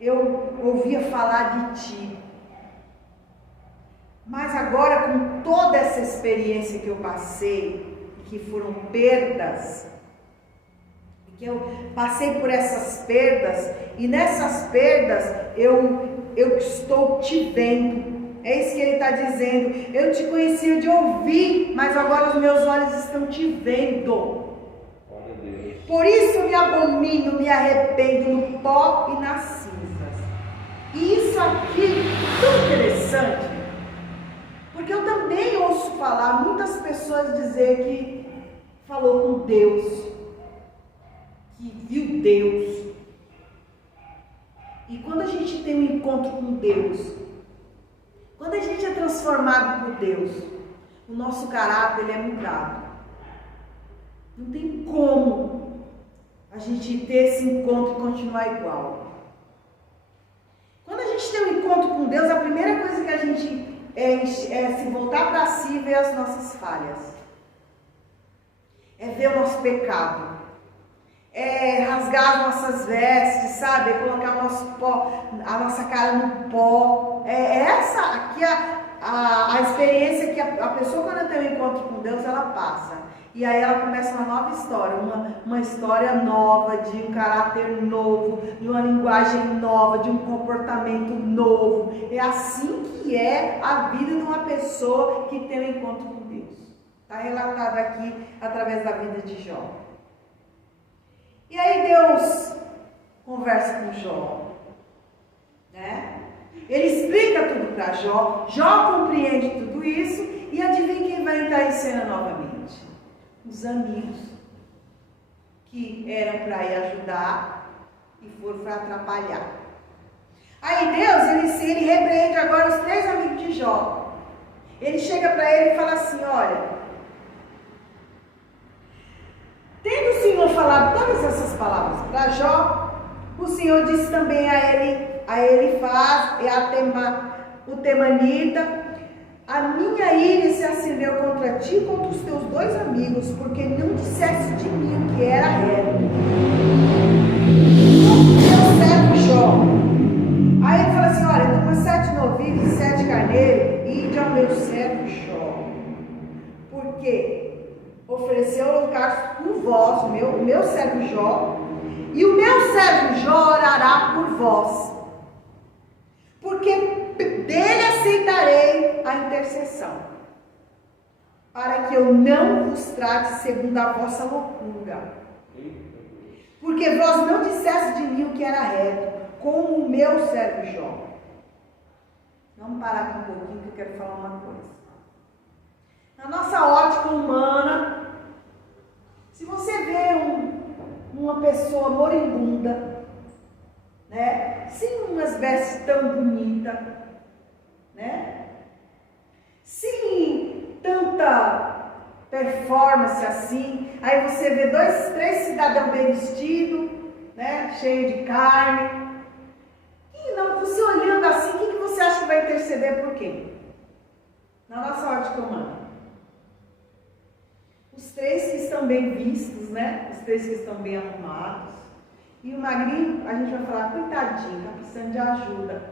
Eu ouvia falar de ti, mas agora com toda essa experiência que eu passei, que foram perdas, que eu passei por essas perdas, e nessas perdas eu estou te vendo. É isso que ele está dizendo. Eu te conhecia de ouvir, mas agora os meus olhos estão te vendo. Por isso me abomino, me arrependo no pó e nas cinzas. E isso aqui é tão interessante, porque eu também ouço falar muitas pessoas dizer que falou com Deus, que viu Deus. E quando a gente tem um encontro com Deus, quando a gente é transformado por Deus, o nosso caráter ele é mudado. Não tem como a gente ter esse encontro e continuar igual. Quando a gente tem um encontro com Deus, a primeira coisa que a gente é se voltar para si e ver as nossas falhas. É ver o nosso pecado. É rasgar as nossas vestes, sabe? É colocar o nosso pó, a nossa cara no pó. É essa aqui a experiência que a pessoa, quando tem um encontro com Deus, ela passa. E aí ela começa uma nova história, uma história nova, de um caráter novo, de uma linguagem nova, de um comportamento novo. É assim que é a vida de uma pessoa que tem um encontro com Deus. Está relatado aqui através da vida de Jó. E aí Deus conversa com Jó, né? Ele explica tudo para Jó, Jó compreende tudo isso, e adivinha quem vai entrar em cena novamente? Os amigos, que eram para ir ajudar e foram para atrapalhar. Aí Deus, ele repreende agora os 3 amigos de Jó. Ele chega para ele e fala assim, olha, tendo o Senhor falado todas essas palavras para Jó, o Senhor disse também a Elifaz e o Temanita, a minha ira se acendeu contra ti e contra os teus 2 amigos, porque não disseste de mim o que era reto. Então, teu servo Jó. Aí ele fala assim, olha, toma 7 novilhos e 7 carneiros, e ide ao meu servo Jó. Porque ofereceu holocausto por vós, o meu servo Jó, e o meu servo Jó orará por vós, porque dele aceitarei a intercessão, para que eu não vos trate segundo a vossa loucura, porque vós não disseste de mim o que era reto, como o meu servo Jó. Vamos parar aqui um pouquinho que eu quero falar uma coisa. Na nossa ótica humana, se você vê uma pessoa moribunda, né, sem umas vestes tão bonitas, né, sem tanta performance assim, aí você vê 2, 3 cidadãos bem vestidos, né, cheio de carne, e não, você olhando assim, o que você acha que vai interceder por quem? Na nossa ótica humana. Os 3 que estão bem vistos, né? Os 3 que estão bem arrumados. E o magrinho, a gente vai falar, coitadinho, está precisando de ajuda.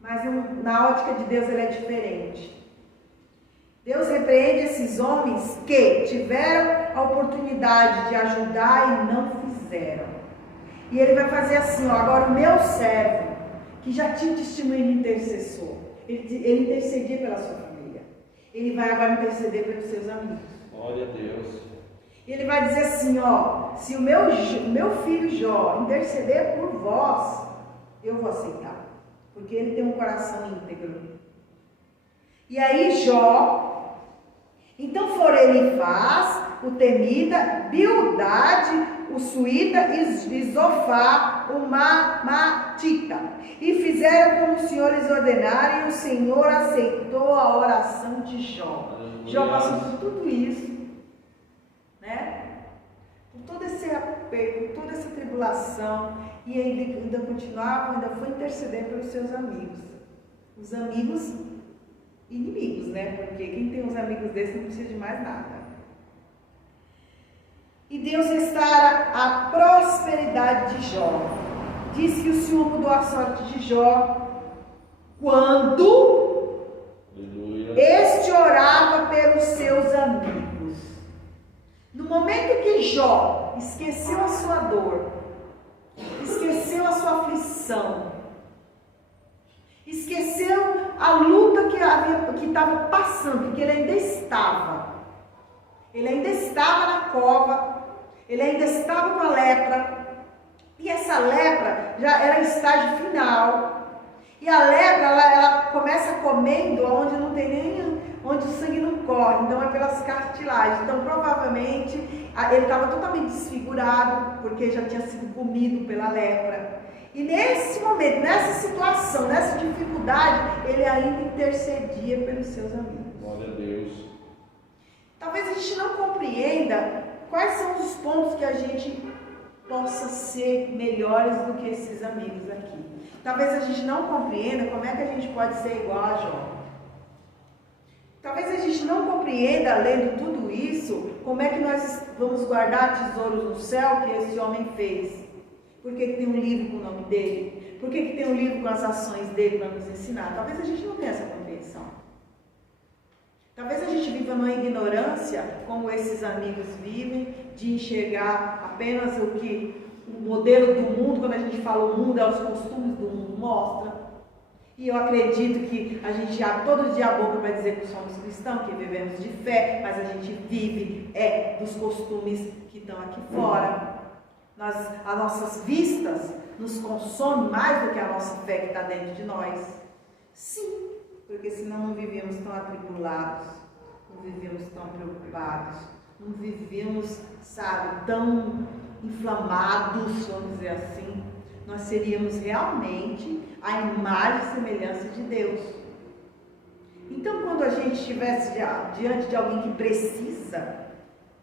Mas na ótica de Deus ele é diferente. Deus repreende esses homens que tiveram a oportunidade de ajudar e não fizeram. E ele vai fazer assim, ó, agora o meu servo, que já tinha testemunho de intercessor, ele intercedia pela sua família. Ele vai agora interceder pelos seus amigos. Glória a Deus. E ele vai dizer assim, ó, se o meu filho Jó interceder por vós, eu vou aceitar, porque ele tem um coração íntegro. E aí Jó, então foram Elifaz, o Temida, Bildade, o Suíta e Zofar, o Matita, e fizeram como o Senhor lhes ordenara, e o Senhor aceitou a oração de Jó. Jó passou por tudo isso, né? Por todo esse aperto, por toda essa tribulação, e ainda continuava, ainda foi interceder pelos seus amigos. Os amigos inimigos, né? Porque quem tem uns amigos desses não precisa de mais nada. E Deus restaura a prosperidade de Jó. Diz que o Senhor mudou a sorte de Jó quando este orava pelos seus amigos. No momento que Jó esqueceu a sua dor, esqueceu a sua aflição, esqueceu a luta que estava passando, que ele ainda estava. Ele ainda estava na cova, ele ainda estava com a lepra, e essa lepra já era estágio final. E a lepra, ela começa comendo onde não tem nem, onde o sangue não corre, então é pelas cartilagens. Então provavelmente ele estava totalmente desfigurado, porque já tinha sido comido pela lepra. E nesse momento, nessa situação, nessa dificuldade, ele ainda intercedia pelos seus amigos. Glória a Deus. Talvez a gente não compreenda quais são os pontos que a gente possa ser melhores do que esses amigos aqui. Talvez a gente não compreenda como é que a gente pode ser igual a Jó. Talvez a gente não compreenda, lendo tudo isso, como é que nós vamos guardar tesouros no céu que esse homem fez. Por que tem um livro com o nome dele? Por que tem um livro com as ações dele para nos ensinar? Talvez a gente não tenha essa compreensão. Talvez a gente viva numa ignorância, como esses amigos vivem, de enxergar apenas o que o modelo do mundo, quando a gente fala o mundo, é os costumes do mundo, mostra. E eu acredito que a gente abre todo dia a boca para dizer que somos cristãos, que vivemos de fé, mas a gente vive dos costumes que estão aqui fora. As nossas vistas nos consomem mais do que a nossa fé que está dentro de nós. Sim. Porque senão não vivíamos tão atribulados, não vivíamos tão preocupados, não vivíamos, sabe, tão inflamados, vamos dizer assim. Nós seríamos realmente a imagem e semelhança de Deus. Então, quando a gente estivesse diante de alguém que precisa,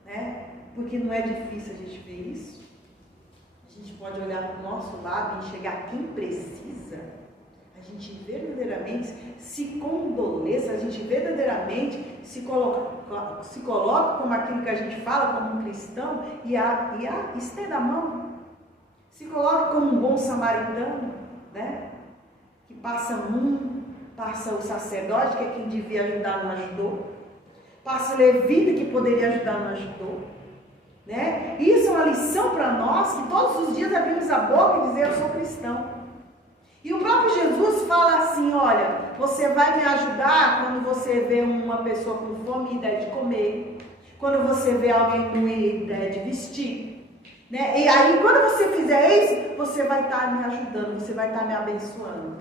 né, porque não é difícil a gente ver isso, a gente pode olhar para o nosso lado e enxergar quem precisa. A gente verdadeiramente se condoleça, a gente verdadeiramente se coloca como aquilo que a gente fala, como um cristão, e estenda a mão. Se coloca como um bom samaritano, né? Que passa o sacerdote, que é quem devia ajudar, não ajudou. Passa o levita, que poderia ajudar, não ajudou. Né? Isso é uma lição para nós, que todos os dias abrimos a boca e dizer: eu sou cristão. E o próprio Jesus fala assim: olha, você vai me ajudar quando você vê uma pessoa com fome e ideia de comer, quando você vê alguém com ideia de vestir, né? E aí quando você fizer isso, você vai estar me ajudando, você vai estar me abençoando.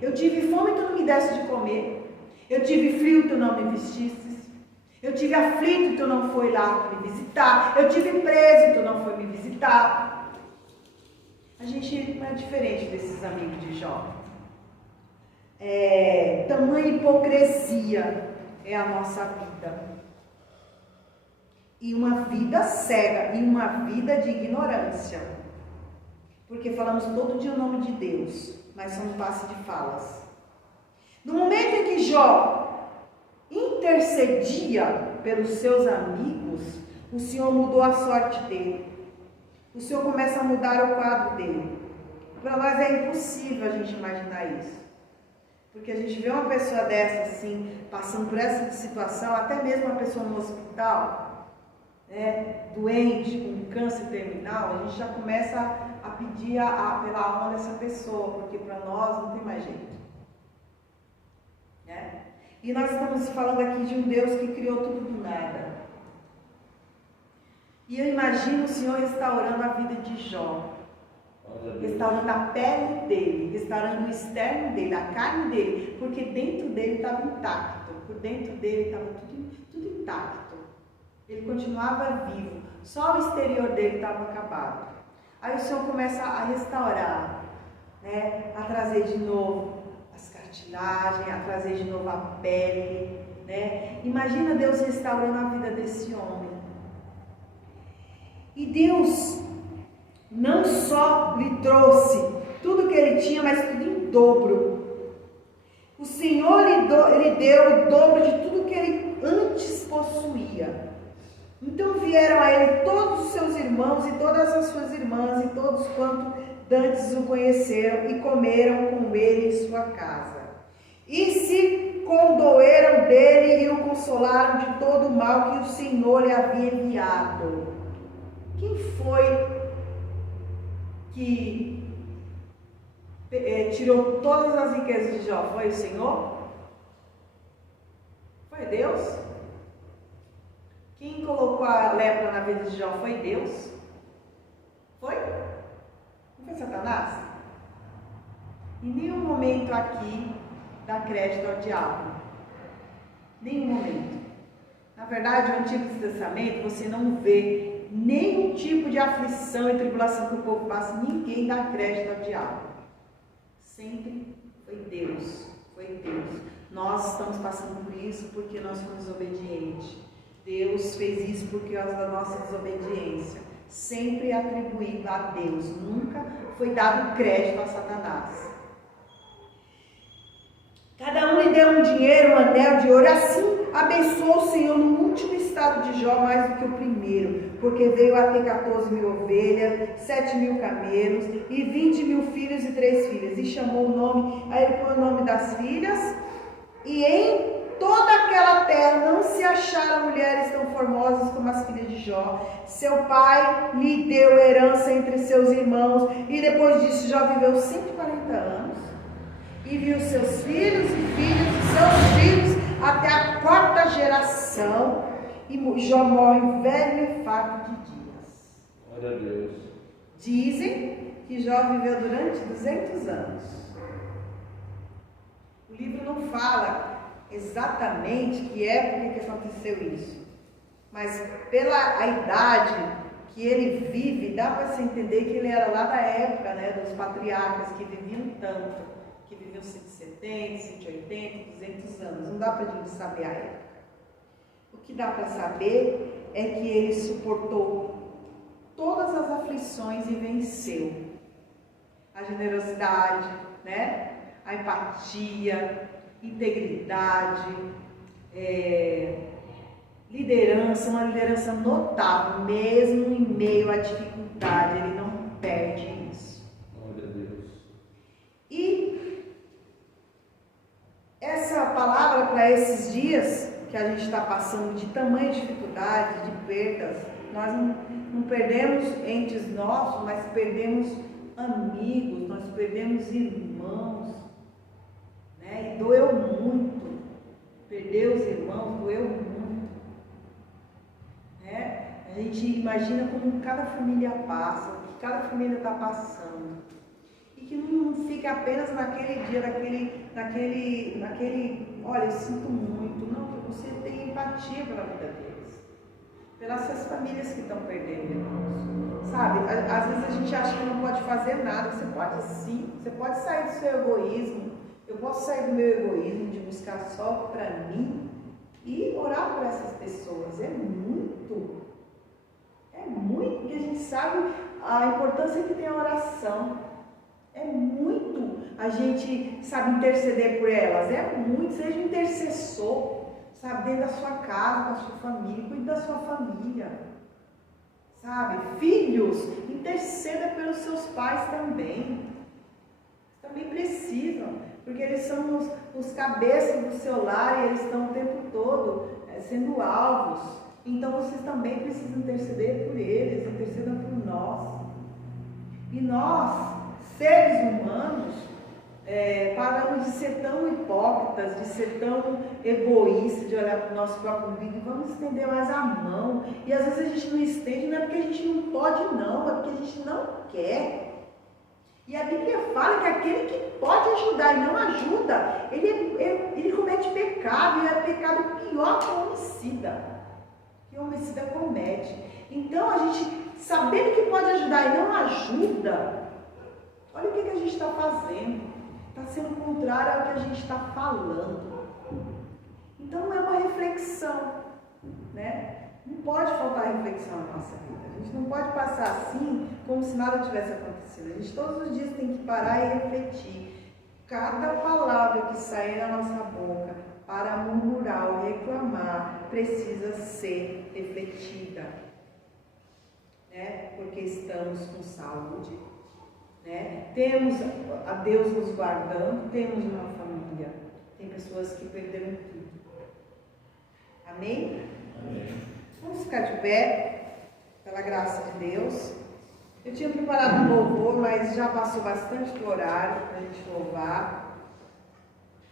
Eu tive fome e tu não me deste de comer, eu tive frio e tu não me vestiste, eu tive aflito e tu não foi lá me visitar, eu tive preso e tu não foi me visitar. A gente não é diferente desses amigos de Jó. Tamanha hipocrisia é a nossa vida. E uma vida cega, e uma vida de ignorância. Porque falamos todo dia o nome de Deus, mas somos passe de falas. No momento em que Jó intercedia pelos seus amigos, o Senhor mudou a sorte dele. O Senhor começa a mudar o quadro dele. Para nós é impossível a gente imaginar isso. Porque a gente vê uma pessoa dessa assim, passando por essa situação, até mesmo uma pessoa no hospital, né, doente, com câncer terminal, a gente já começa a pedir pela alma dessa pessoa, porque para nós não tem mais jeito. Né? E nós estamos falando aqui de um Deus que criou tudo do nada. E eu imagino o Senhor restaurando a vida de Jó. Restaurando a pele dele, restaurando o externo dele, a carne dele, porque dentro dele estava intacto, por dentro dele estava tudo intacto. Ele continuava vivo, só o exterior dele estava acabado. Aí o Senhor começa a restaurar, né? A trazer de novo as cartilagens, a trazer de novo a pele, né? Imagina Deus restaurando a vida desse homem. E Deus não só lhe trouxe tudo que ele tinha, mas tudo em dobro. O Senhor lhe deu o dobro de tudo que ele antes possuía. Então vieram a ele todos os seus irmãos e todas as suas irmãs e todos quanto dantes o conheceram e comeram com ele em sua casa. E se condoeram dele e o consolaram de todo o mal que o Senhor lhe havia enviado. Quem foi que tirou todas as riquezas de Jó? Foi o Senhor? Foi Deus? Quem colocou a lepra na vida de Jó foi Deus? Foi? Não foi Satanás? Em nenhum momento aqui dá crédito ao diabo. Nenhum momento. Na verdade, no Antigo Testamento você não vê nenhum tipo de aflição e tribulação que o povo passa, ninguém dá crédito ao diabo. Sempre foi Deus, foi Deus. Nós estamos passando por isso porque nós fomos desobedientes. Deus fez isso por causa da nossa desobediência. Sempre atribuído a Deus, nunca foi dado crédito a Satanás. Cada um lhe deu um dinheiro, um anel de ouro, assim abençoou o Senhor no último estado de Jó mais do que o primeiro, porque veio a ter 14.000 ovelhas, 7.000 camelos e 20.000 filhos e 3 filhas, e chamou o nome, aí ele pôs o nome das filhas, e em toda aquela terra não se acharam mulheres tão formosas como as filhas de Jó. Seu pai lhe deu herança entre seus irmãos, e depois disso Jó viveu 140 anos, e viu seus filhos e filhos e seus filhos até a 4ª geração, e Jó morre velho e farto de dias. Glória a Deus. Dizem que Jó viveu durante 200 anos. O livro não fala exatamente que época que aconteceu isso, mas pela idade que ele vive, dá para se entender que ele era lá da época, né, dos patriarcas que viviam tanto, que viviam 170, 180, 200 anos. Não dá para a gente saber a época. O que dá para saber é que ele suportou todas as aflições e venceu. A generosidade, né? A empatia, integridade, liderança, uma liderança notável, mesmo em meio à dificuldade, ele não perde isso. Glória a Deus. E essa palavra para esses dias que a gente está passando de tamanha dificuldade, de perdas, nós não perdemos entes nossos, mas perdemos amigos, nós perdemos irmãos, né? E doeu muito, perder os irmãos doeu muito, né? A gente imagina como cada família passa, o que cada família está passando, e que não fica apenas naquele dia, naquele, olha, eu sinto muito, não, que você tem empatia pela vida deles, pelas famílias que estão perdendo irmãos, sabe? Às vezes a gente acha que não pode fazer nada. Você pode sim, você pode sair do seu egoísmo, eu posso sair do meu egoísmo de buscar só para mim e orar por essas pessoas. É muito, porque a gente sabe a importância que tem a oração. É muito a gente, sabe, interceder por elas. É muito, seja um intercessor, sabe, dentro da sua casa, com a sua família, cuide da sua família, sabe? Filhos, interceda pelos seus pais também. Também precisam. porque eles são os cabeças do seu lar e eles estão o tempo todo sendo alvos. Então vocês também precisam interceder por eles, intercedam por nós. E nós, seres humanos, paramos de ser tão hipócritas, de ser tão egoístas, de olhar para o nosso próprio umbigo e vamos estender mais a mão. E às vezes a gente não estende, não é porque a gente não pode não, é porque a gente não quer. E a Bíblia fala que aquele que pode ajudar e não ajuda, ele comete pecado, e é pecado pior que o homicida. Que o homicida comete. Então a gente, sabendo que pode ajudar e não ajuda, olha o que a gente está fazendo. Está sendo contrário ao que a gente está falando. Então não é uma reflexão, né? Não pode faltar reflexão na nossa vida. A gente não pode passar assim como se nada tivesse acontecido. A gente todos os dias tem que parar e refletir. Cada palavra que sair da nossa boca para murmurar ou reclamar precisa ser refletida, né? Porque estamos com saúde. Temos a Deus nos guardando, temos uma família, tem pessoas que perderam tudo. Amém? Amém. Vamos ficar de pé, pela graça de Deus. Eu tinha preparado um louvor, mas já passou bastante do horário para a gente louvar.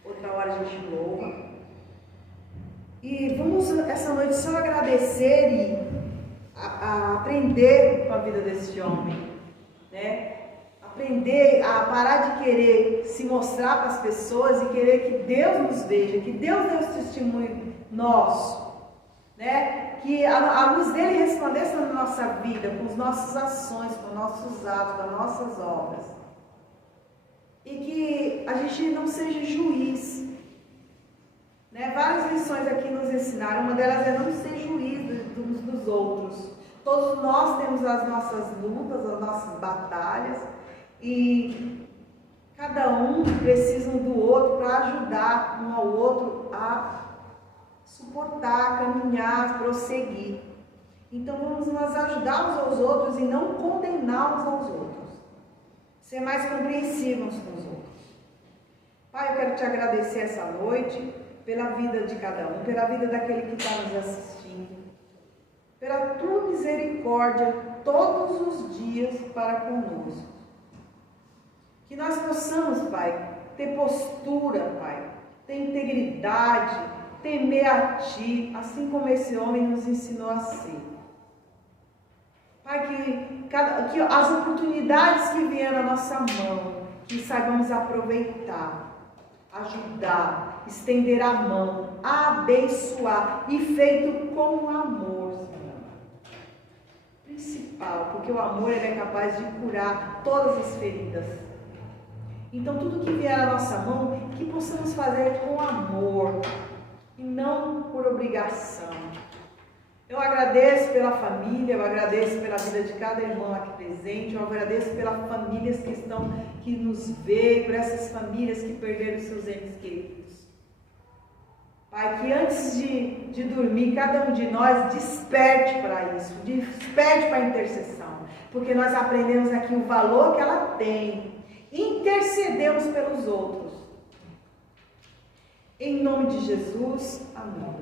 Outra hora a gente louva. E vamos essa noite só agradecer e a aprender com a vida desse homem, né? Aprender a parar de querer se mostrar para as pessoas e querer que Deus nos veja, que Deus dê esse testemunho nosso, né? Que a luz dele resplandeça na nossa vida, com as nossas ações, com os nossos atos, com as nossas obras. E que a gente não seja juiz, né? Várias lições aqui nos ensinaram, uma delas é não ser juiz uns dos outros. Todos nós temos as nossas lutas, as nossas batalhas, e cada um precisa um do outro para ajudar um ao outro a suportar, caminhar, prosseguir. Então vamos nos ajudar uns aos outros e não condenar uns aos outros. Ser mais compreensivos uns com os outros. Pai, eu quero te agradecer essa noite pela vida de cada um, pela vida daquele que está nos assistindo, pela tua misericórdia todos os dias para conosco. Que nós possamos, Pai, ter postura, Pai, ter integridade, temer a Ti, assim como esse homem nos ensinou a ser. Pai, que as oportunidades que vieram na nossa mão, que saibamos aproveitar, ajudar, estender a mão, abençoar e feito com amor, Senhor. Principal, porque o amor ele é capaz de curar todas as feridas. Então tudo que vier à nossa mão, que possamos fazer com amor e não por obrigação. Eu agradeço pela família, eu agradeço pela vida de cada irmão aqui presente, eu agradeço pelas famílias que nos veem, por essas famílias que perderam seus entes queridos. Pai, que antes de dormir, cada um de nós desperte para isso, desperte para a intercessão, porque nós aprendemos aqui o valor que ela tem. Intercedemos pelos outros. Em nome de Jesus, amém.